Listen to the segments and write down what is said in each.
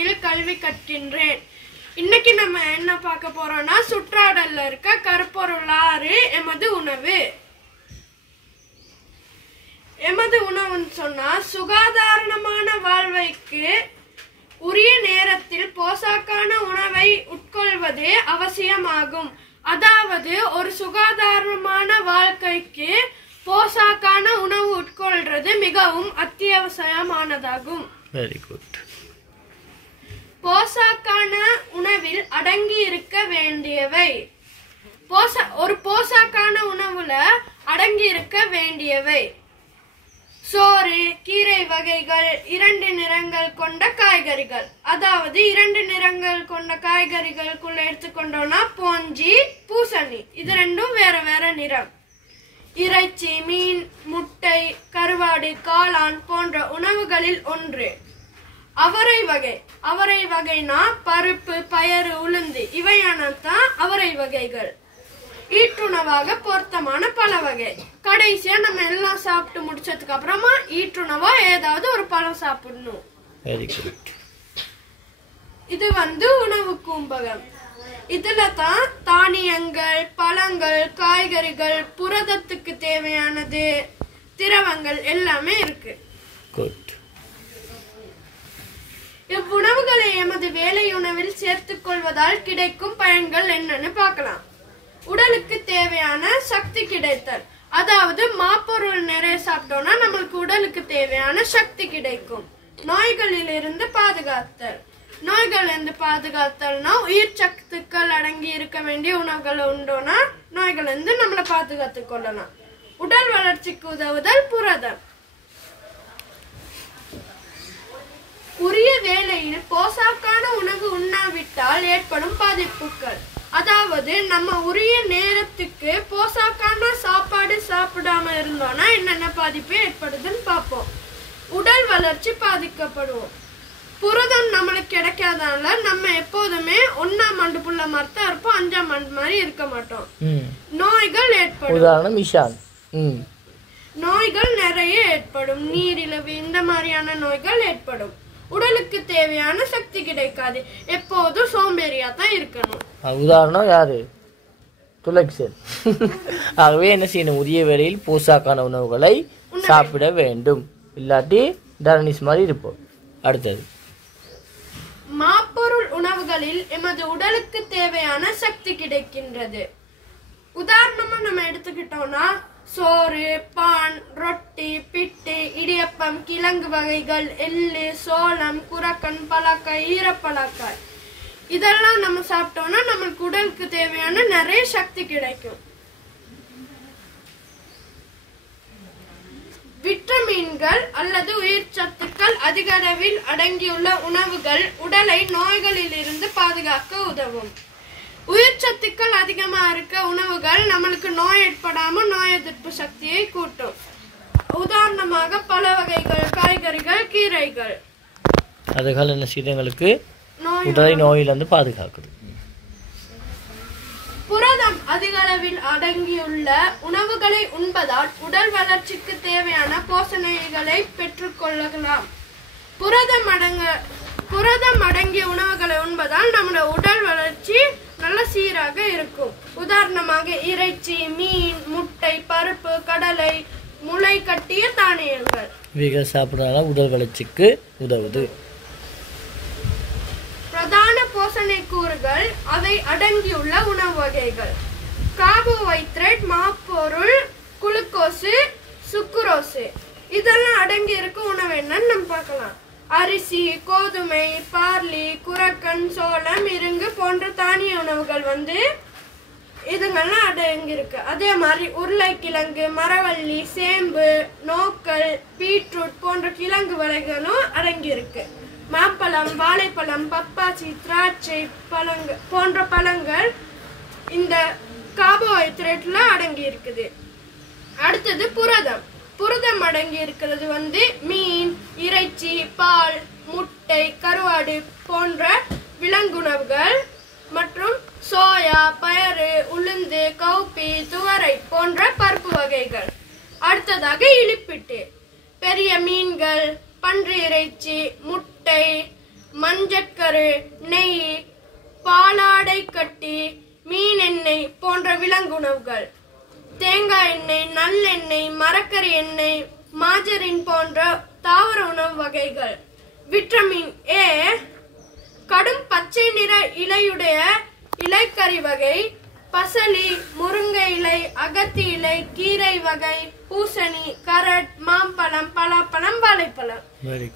பள்ளியில் கல்வி கற்கின்றேன். இன்னைக்கு நம்ம என்ன பார்க்க போறோம்னா சுற்றாடல்ல இருக்க கருப்பொருள் 6 எமது உணவு. எமது உணவுன்னு சொன்னா சுகாதாரமான வாழ்வைக்கு உரிய நேரத்தில் போஷாக்கான உணவை உட்கொள்வது அவசியமாகும். அதாவது ஒரு சுகாதாரமான வாழ்க்கைக்கு போஷாக்கான உணவு உட்கொள்றது மிகவும் அத்தியாவசியமானதாகும். Very good. போஷாக்கான உணவில் அடங்கி இருக்க வேண்டியவை. ஒரு போஷாக்கான உணவுல அடங்கி இருக்க வேண்டியவை சோறு, கீரை வகைகள், 2 நிறங்கள் கொண்ட காய்கறிகள். அதாவது 2 நிறங்கள் கொண்ட காய்கறிகளுக்குள்ள எடுத்துக்கொண்டோம்னா போஞ்சி, பூசணி, இது ரெண்டும் வேற வேற நிறம். இறைச்சி, மீன், முட்டை, கருவாடு, காளான் போன்ற உணவுகளில் ஒன்று. அவரை வகை. அவரை வகைனா பருப்பு, பயறு, உளுந்து இவையானதான் அவரை வகைகள். ஈட்டுணவாக பொருத்தமான பல வகை. கடைசியா நம்ம எல்லாம் சாப்பிட்டு முடிச்சதுக்கு அப்புறமா ஈட்டுணவா ஏதாவது ஒரு பழம் சாப்பிடணும். இது உணவு கூம்பகம். இதுல தான் தானியங்கள், பழங்கள், காய்கறிகள், புரதத்துக்கு தேவையானது, திரவங்கள் எல்லாமே இருக்கு. இவ்வுணவுகளை எமது வேலை உணவில் சேர்த்துக் கொள்வதால் கிடைக்கும் பயன்கள் என்னன்னு பார்க்கலாம். உடலுக்கு தேவையான சக்தி கிடைத்தல். அதாவது மாப்பொருள் நிறைய சாப்பிட்டோம்னா நம்மளுக்கு உடலுக்கு தேவையான சக்தி கிடைக்கும். நோய்களில் இருந்து பாதுகாத்தல். நோய்கள் இருந்து பாதுகாத்தல்னா உயிர் சத்துக்கள் அடங்கி இருக்க வேண்டிய உணவுகளை உண்டோம்னா நோய்கள் இருந்து நம்மளை பாதுகாத்து கொள்ளலாம். உடல் வளர்ச்சிக்கு உதவுதல் புரதம். உரிய வேளையில் போஷாக்கான உணவு உண்ணாவிட்டால் ஏற்படும் பாதிப்புகள். அதாவது நம்ம உரிய நேரத்துக்கு போஷாக்கான சாப்பாடு சாப்பிடாம இருந்தோம்னா என்னென்ன பாதிப்பு ஏற்படுதுன்னு பார்ப்போம். உடல் வளர்ச்சி பாதிக்கப்படுவோம். புரதம் நம்மளுக்கு கிடைக்காதனால நம்ம எப்போதுமே 1ஆம் ஆண்டு புள்ள மாதிரி தான் இருப்போம், 5ஆம் ஆண்டு மாதிரி இருக்க மாட்டோம். நோய்கள் ஏற்படும். நோய்கள் நிறைய ஏற்படும். நீரிழிவு இந்த மாதிரியான நோய்கள் ஏற்படும். உடலுக்கு தேவையான சக்தி கிடைக்காது. எப்போதும் சோம்பேறியா தான் இருக்கணும். உதாரணம் யாரு? துளக்சன். ஆகவே என்ன செய்யணும்? உரிய வேளையில் போஷாக்கான உணவுகளை சாப்பிட வேண்டும். இல்லாட்டி டர்னிஸ் மாதிரி இருப்போம். அடுத்தது மாப்பொருள் உணவுகளில் எமது உடலுக்கு தேவையான சக்தி கிடைக்கின்றது. உதாரணமா நம்ம எடுத்துக்கிட்டோம்னா சோறு, பான், ரொட்டி, பிட்டு, இடியப்பம், கிழங்கு வகைகள், எள்ளு, சோளம், குரக்கன், பலாக்காய், ஈரப்பலாக்காய் இதெல்லாம் நம்ம சாப்பிட்டோம்னா நம்மளுக்கு உடலுக்கு தேவையான நிறைய சக்தி கிடைக்கும். விட்டமின்கள் அல்லது உயிர் சத்துக்கள் அதிக அளவில் அடங்கியுள்ள உணவுகள் உடலை நோய்களில் இருந்து பாதுகாக்க உதவும். உயிர் சத்துக்கள் அதிகமா இருக்க உணவுகள் நம்மளுக்கு நோய் ஏற்படாம நோய் எதிர்ப்பு சக்தியை கூட்டும். உதாரணமாக பல வகைகள், காய்கறிகள், கீரைகள். அதுகள் என்ன செய்தங்களுக்கு உடலை நோயிலிருந்து பாதுகாக்குது. புரதம் அதிக அளவில் அடங்கியுள்ள உணவுகளை உண்பதால் உடல் வளர்ச்சிக்கு தேவையான போஷணைகளை பெற்றுக் கொள்ளலாம். புரதம் அடங்கிய உணவுகளை உண்பதால் நம்முடைய உடல் வளர்ச்சி நல்ல சீராக இருக்கும். உதாரணமாக இறைச்சி, மீன், முட்டை, பருப்பு, கடலை, முளை கட்டிய தானியங்கள் இவைகள் சாப்பிடுறதால உடல் வளர்ச்சிக்கு உதவுது. பிரதான போஷணை கூறுகள் அவை அடங்கியுள்ள உணவு வகைகள். கார்போஹைட்ரேட், மாப்பொருள், குளுக்கோசு, சுக்குரோசு இதெல்லாம் அடங்கி இருக்க உணவு என்னன்னு நம்ம பார்க்கலாம். அரிசி, கோதுமை, பார்லி, குரக்கன், சோளம், இருங்கு போன்ற தானிய உணவுகள் இதுங்கெல்லாம் அடங்கி இருக்கு. அதே மாதிரி உருளைக்கிழங்கு, மரவள்ளி, சேம்பு, நோக்கல், பீட்ரூட் போன்ற கிழங்கு வகைகளும் அடங்கி இருக்கு. மாம்பழம், வாழைப்பழம், பப்பாசி, திராட்சை போன்ற பழங்கள் இந்த கார்போஹைட்ரேட்ல அடங்கி இருக்குது. அடுத்தது புரதம். புரதம் அடங்கி இருக்கிறது மீன், இறைச்சி, பால், முட்டை, கருவாடு போன்ற விலங்குணவுகள் மற்றும் சோயா, பயறு, உளுந்து, கவுப்பி, துவரை போன்ற பருப்பு வகைகள். அடுத்ததாக இலிப்பிட்டு. பெரிய மீன்கள், பன்றி இறைச்சி, முட்டை, மஞ்சக்கரு, நெய், பாலாடை கட்டி, மீன் எண்ணெய் போன்ற விலங்குணவுகள். தேங்காய் எண்ணெய், நல்லெண்ணெய், மரக்கறி எண்ணெய், மாஜரின் போன்ற தாவர உணவு வகைகள். விட்டமின் ஏ கடும் பச்சை நிற இலையுடைய இலைக்கறி வகை, பசலி, முருங்கை இலை, அகத்தி இலை, கீரை வகை, பூசணி, கரட், மாம்பழம், பலாப்பழம், வாழைப்பழம்.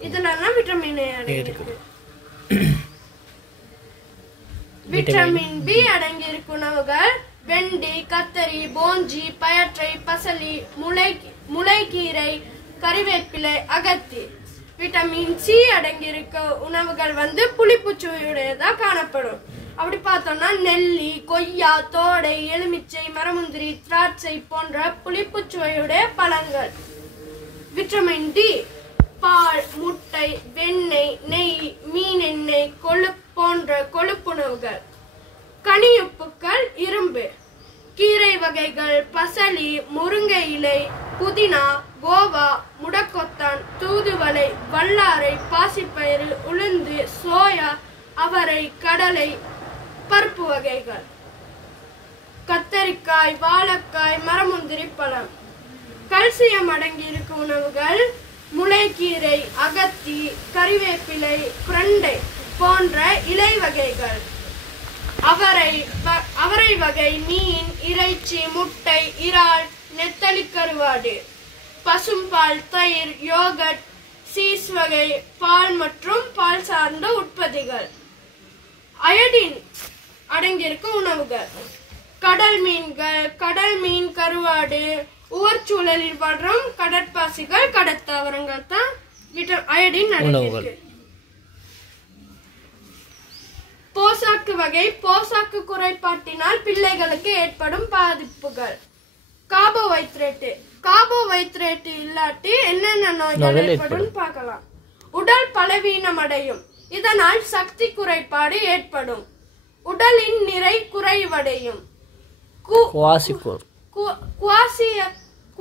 இதெல்லாம் விட்டமின் ஏ அடங்கியிருக்கு. விட்டமின் பி அடங்கியிருக்கும் உணவுகள் வெண்டி, கத்தரி, போஞ்சி, பயற்றை, பசலி, முளைக்கீரை, கறிவேப்பிலை, அகத்தி. விட்டமின் சி அடங்கியிருக்க உணவுகள் புளிப்புச்சுவையுடையதா காணப்படும். அப்படி பார்த்தோம்னா நெல்லி, கொய்யா, தோடை, எலுமிச்சை, மரமுந்திரி, திராட்சை போன்ற புளிப்புச்சுவையுடைய பழங்கள். விட்டமின் டி பால், முட்டை, வெண்ணெய், நெய், மீன் எண்ணெய், போன்ற கொழுப்புணவுகள். கனியுப்புக்கள் இரும்பு. கீரை வகைகள் பசலி, முருங்கை இலை, புதினா, கோவா, முடக்கொத்தான், தூதுவளை, வல்லாரை, பாசிப்பயிறு, உளுந்து, சோயா, அவரை, கடலை, பருப்பு வகைகள். கத்தரிக்காய், வாழைக்காய், மரமுந்திரி பழம். கல்சியம் அடங்கி இருக்கும் உணவுகள் முளைக்கீரை, அகத்தி, கறிவேப்பிலை, பிரண்டை போன்ற இலை வகைகள். அவரை வகை மீன், இறைச்சி, முட்டை, இறால், நெத்தலி கருவாடு. பசும்பால், தயிர், யோகட், சீஸ் வகை பால் மற்றும் பால் சார்ந்த உற்பத்திகள். அயோடின் அடங்கியிருக்கும் உணவுகள் கடல் மீன்கள், கடல் மீன், கருவாடு, உவர்ச்சூழலில் வளரும் கடற்பாசிகள், கடற்தாவரங்கள் தான் அயோடின் அடங்கியிருக்கு. போசாக்கு வகை. போசாக்கு குறைபாட்டினால் பிள்ளைகளுக்கு ஏற்படும் பாதிப்புகள். கார்போஹைட்ரேட். கார்போஹைட்ரேட் இல்லாட்டி என்னென்ன நோய்கள் ஏற்படும் பார்க்கலாம். உடல் பலவீனம் அடையும். இதனால் சக்தி குறைபாடு ஏற்படும். உடலின் நிறை குறைவடையும்.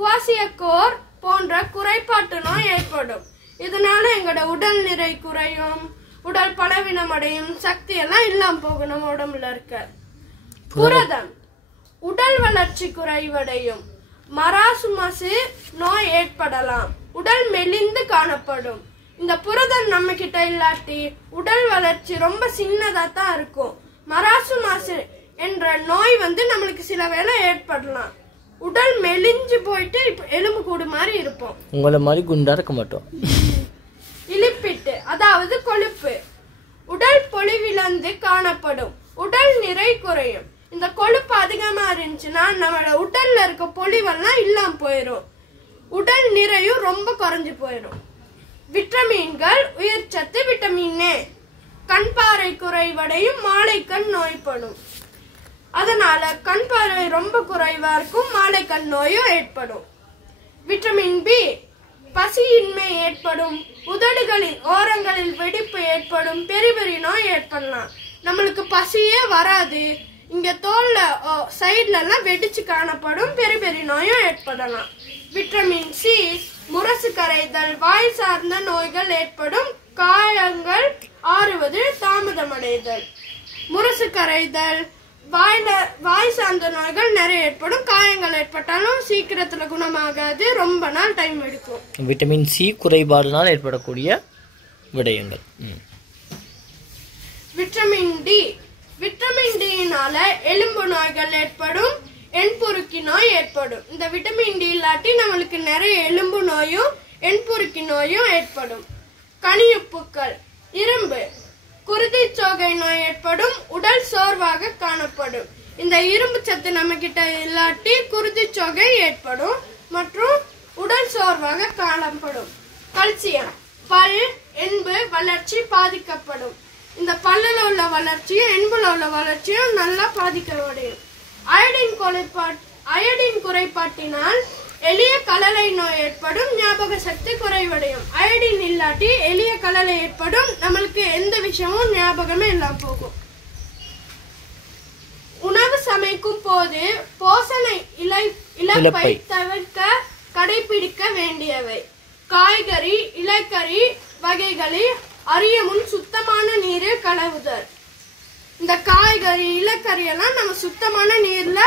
குவாசியக்கோர் போன்ற குறைபாட்டு நோய் ஏற்படும். இதனால எங்களோட உடல் நிறை குறையும், உடல் பலவீனம் அடையும், சக்தி எல்லாம் இல்லாம போகணும் உடம்புல இருக்க. புரதம். உடல் வளர்ச்சி குறைவடையும். மராசுமசு நோய் ஏற்படலாம். உடல் மெலிந்து காணப்படும். இந்த புரதம் நம்ம கிட்ட இல்லாட்டி உடல் வளர்ச்சி ரொம்ப சின்னதா தான் இருக்கும். மராசுமசு என்ற நோய் நம்மளுக்கு சில வேளை ஏற்படலாம். உடல் மெலிஞ்சு போயிட்டு எலும்பு கூடு மாதிரி இருப்போம். உங்களை மாதிரி குண்டா இருக்க மாட்டோம். இலிப்பிட்டு அதாவது கொழுப்பு. உடல் பொலிவிழந்து காணப்படும். உடல் நிறை குறையும். இந்த கொழுப்பு அதிகமா இருந்துச்சுன்னா நம்மளோட உடல்ல இருக்க பொலிவெல்லாம் இல்லாம போயிடும். உடல் நிறையும் ரொம்ப குறைஞ்சு போயிடும். விட்டமின்கள். உயிர் சத்து. விட்டமின் ஏ கண் பார்வை குறைவடையும். மாலை கண் நோய்படும். அதனால கண் பார்வை ரொம்ப குறைவா இருக்கும். மாலை கண் நோயும் ஏற்படும். விட்டமின் பி பசியின்மை ஏற்படும். உதடுகளின் ஓரங்களில் வெடிப்பு ஏற்படும். பெரிபெரி நோய் ஏற்படலாம். நம்மளுக்கு பசியே வராது. இங்க தோல்ல சைட்ல எல்லாம் வெடிச்சு காணப்படும். பெரிபெரி நோயும் ஏற்படலாம். விட்டமின் சி முரசு கரைதல். வாய் சார்ந்த நோய்கள் ஏற்படும். காயங்கள் ஆறுவது தாமதமடைதல். முரசு கரைதல், வாய் சார்ந்த நோய்கள் நிறைய ஏற்படும். காயங்கள் ஏற்பட்டாலும் சீக்கிரத்துல குணமாகாது. ரொம்ப நாள் டைம் எடுக்கும். விட்டமின் சி குறைபாடுனால் ஏற்படக்கூடிய விடயங்கள். Vitamin D. விட்டமின் டினால எலும்பு நோய்கள் ஏற்படும். எண்புருக்கி நோய் ஏற்படும். இந்த விட்டமின் டி இல்லாட்டி நம்மளுக்கு நிறைய எலும்பு நோயும் எண்புருக்கி நோயும் ஏற்படும். கனியுப்புக்கள். இரும்பு. குருதிச்சோகை நோய் ஏற்படும். உடல் சோர்வாக காணப்படும். இந்த இரும்பு சத்து நம்ம கிட்ட இல்லாட்டி குருதிச்சோகை ஏற்படும் மற்றும் உடல் சோர்வாக காணப்படும். கல்சியம். பல், எலும்பு வளர்ச்சி பாதிக்கப்படும். இந்த பல்லுல உள்ள வளர்ச்சியும் எலும்புல உள்ள வளர்ச்சியும் நல்லா பாதிக்கப்படும். அயோடின் குறைபாட்டினால் எளிய கலலை நோய் ஏற்படும். ஞாபக சக்தி குறைவடையும். அயோடின் இல்லாட்டி எளிய கலலை ஏற்படும். நம்மளுக்கு எந்த விஷயமும் ஞாபகமே இல்லாம போகும். உணவு சமைக்கும் போது போசனை இழப்பை தவிர்க்க கடைபிடிக்க வேண்டியவை. காய்கறி, இலைக்கறி வகைகளில் அறிய முன் சுத்தமான கழுவுதல். இந்த காய்கறி இலக்கறி எல்லாம் நம்ம சுத்தமான நீர்ல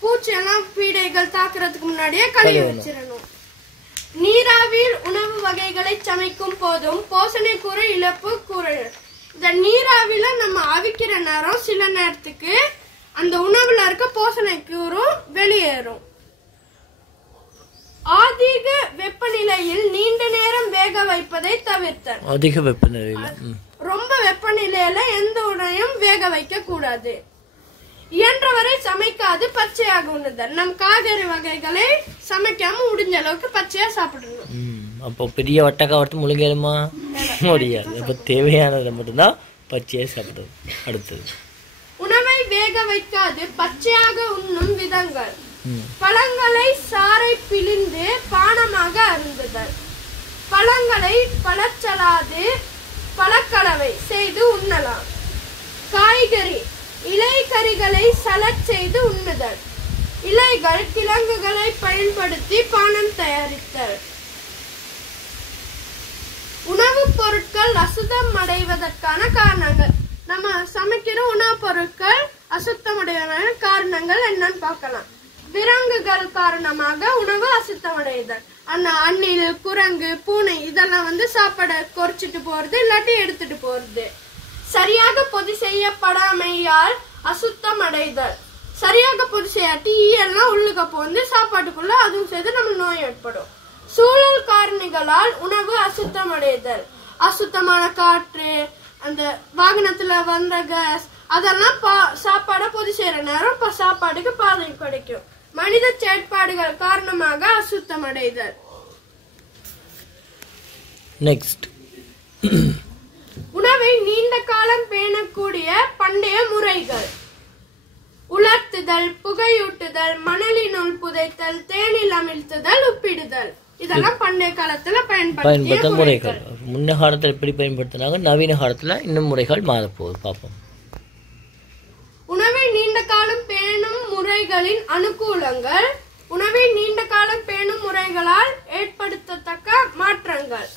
பூச்சியெல்லாம் பீடைகள் தாக்குறதுக்கு முன்னாடியே கழுவி வச்சிடணும். நீராவியில் உணவு வகைகளை சமைக்கும் போதும் போஷணை கூற இழப்பு கூறல். இந்த நீராவில நம்ம அவிக்கிற நேரம் சில நேரத்துக்கு அந்த உணவுல இருக்க போஷணை கூறும் வெளியேறும். அதிக வெப்பநிலையில் நீண்ட நேரம் வேக வைப்பதை தவிர்த்தல். அதிக வெப்பநிலையில ரொம்ப வெப்பநிலையில எந்த உணவையும் வேக வைக்க கூடாது. இயன்றவரை சமைக்காது பச்சையாக உண்ணுதல். நம் காய்கறி வகைகளை சமைக்காம முடிஞ்ச அளவுக்கு பச்சையா சாப்பிடணும். அப்போ பெரிய வட்டக்கா வட்டம் முழுங்கலுமா முடியாது. அப்போ தேவையானதை மட்டும்தான் பச்சையா சாப்பிடுவோம். அடுத்தது உணவை வேக வைக்காது பச்சையாக உண்ணும் விதங்கள். பழங்களை சாறை பிழிந்து பானமாக அருந்துதல். பழங்களை பழச்சலாது பழக்கலவை செய்து உண்ணலாம். காய்கறி இலைக்கறிகளை சலட் செய்து உண்ணுதல். இலைகள் கிழங்குகளை பயன்படுத்தி பானம் தயாரித்தல். உணவுப் பொருட்கள் அசுத்தம் அடைவதற்கான காரணங்கள். நம்ம சமைக்கிற உணவுப் பொருட்கள் அசுத்தமடைவதற்கான காரணங்கள் என்னன்னு பார்க்கலாம். விலங்குகள் காரணமாக உணவு அசுத்தமடைதல். அணில், குரங்கு, பூனை இதெல்லாம் சாப்பாடை குறைச்சிட்டு போறது இல்லாட்டி எடுத்துட்டு போறது. சரியாக பொதி செய்யப்படாமையால் அசுத்தம் அடைதல். சரியாக பொதி செய்யாட்டி ஈயெல்லாம் உள்ளுக்க போந்து சாப்பாட்டுக்குள்ள அதுவும் சேர்த்து நம்ம நோய் ஏற்படும். சூழல் காரணிகளால் உணவு அசுத்தம் அடைதல். அசுத்தமான காற்று, அந்த வாகனத்துல வந்த கேஸ் அதெல்லாம் சாப்பாடை பொதி செய்யற நேரம் சாப்பாடுக்கு பாதிப்பு கிடைக்கும். மனித செயற்பாடுகள் காரணமாக அசுத்தம் அடைதல். நெக்ஸ்ட் உணவை நீண்ட காலம் பேணக்கூடிய பண்டைய முறைகள். உலர்த்துதல், புகையூட்டுதல், மணலினுள் புதைத்தல், தேனில் அமிழ்த்துதல், உப்பிடுதல் இதெல்லாம் பண்டைய காலத்துல பயன்படுத்திய முறைகள். முன்ன காலத்துல எப்படி பயன்படுத்தினாங்க, நவீன காலத்துல இன்னும் முறைகள் மாறப்போகுது பார்ப்போம். உணவை நீண்ட காலம் பேணும் முறைகளின் அனுகூலங்கள். உணவை நீண்ட காலம் பேணும் முறைகளால் ஏற்படுத்தத்தக்க மாற்றங்கள்.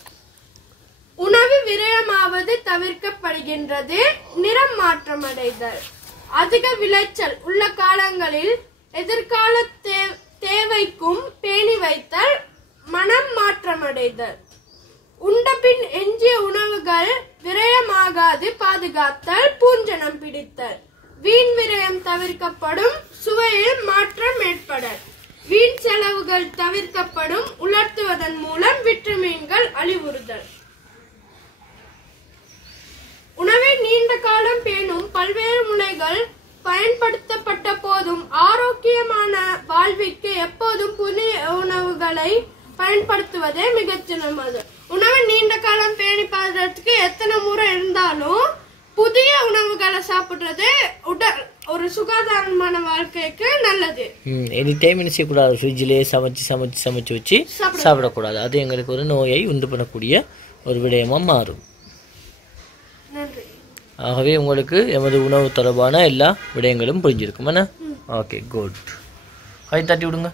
உணவு விரயமாவது தவிர்க்கப்படுகின்றது. நிறம் மாற்றம் அடைதல். அதிக விளைச்சல் உள்ள காலங்களில் எதிர்கால தேவைக்கும் பேணி வைத்தல். மனம் மாற்றம் அடைதல். உண்டபின் எஞ்சிய உணவுகள் விரயமாகாது பாதுகாத்தல். பூஞ்சனம் பிடித்தல். வீண் விரயம் தவிர்க்கப்படும். சுவையில் மாற்றம் ஏற்படல். வீண் செலவுகள் தவிர்க்கப்படும். உலர்த்துவதன் மூலம் விட்டமின்கள் அழிவுறுதல். உணவை நீண்ட காலம் பேணும் பல்வேறு முறைகள் பயன்படுத்தப்பட்ட போதும் ஆரோக்கியமான வாழ்விற்கு எப்போதும் புதிய உணவுகளை பயன்படுத்துவதே மிகச்சிறந்தது. உணவை நீண்ட காலம் பேணி பாதுகாக்கிறதுக்கு எத்தனை முறை இருந்தாலும் புதிய உணவுகளை சாப்பிடுறது உடல் ஒரு சுகாதாரமான வாழ்க்கைக்கு நல்லது. எனி டைம் என்ன செய்யக்கூடாது, ஃப்ரிட்ஜிலே சமைச்சு வச்சு சாப்பிடக்கூடாது. அது எங்களுக்கு ஒரு நோயை உண்டு பண்ணக்கூடிய ஒரு விடயமா மாறும். ஆகவே உங்களுக்கு எமது உணவு தொடர்பான எல்லா விடயங்களும் புரிஞ்சிருக்கும். Okay, good. கை தட்டி விடுங்க.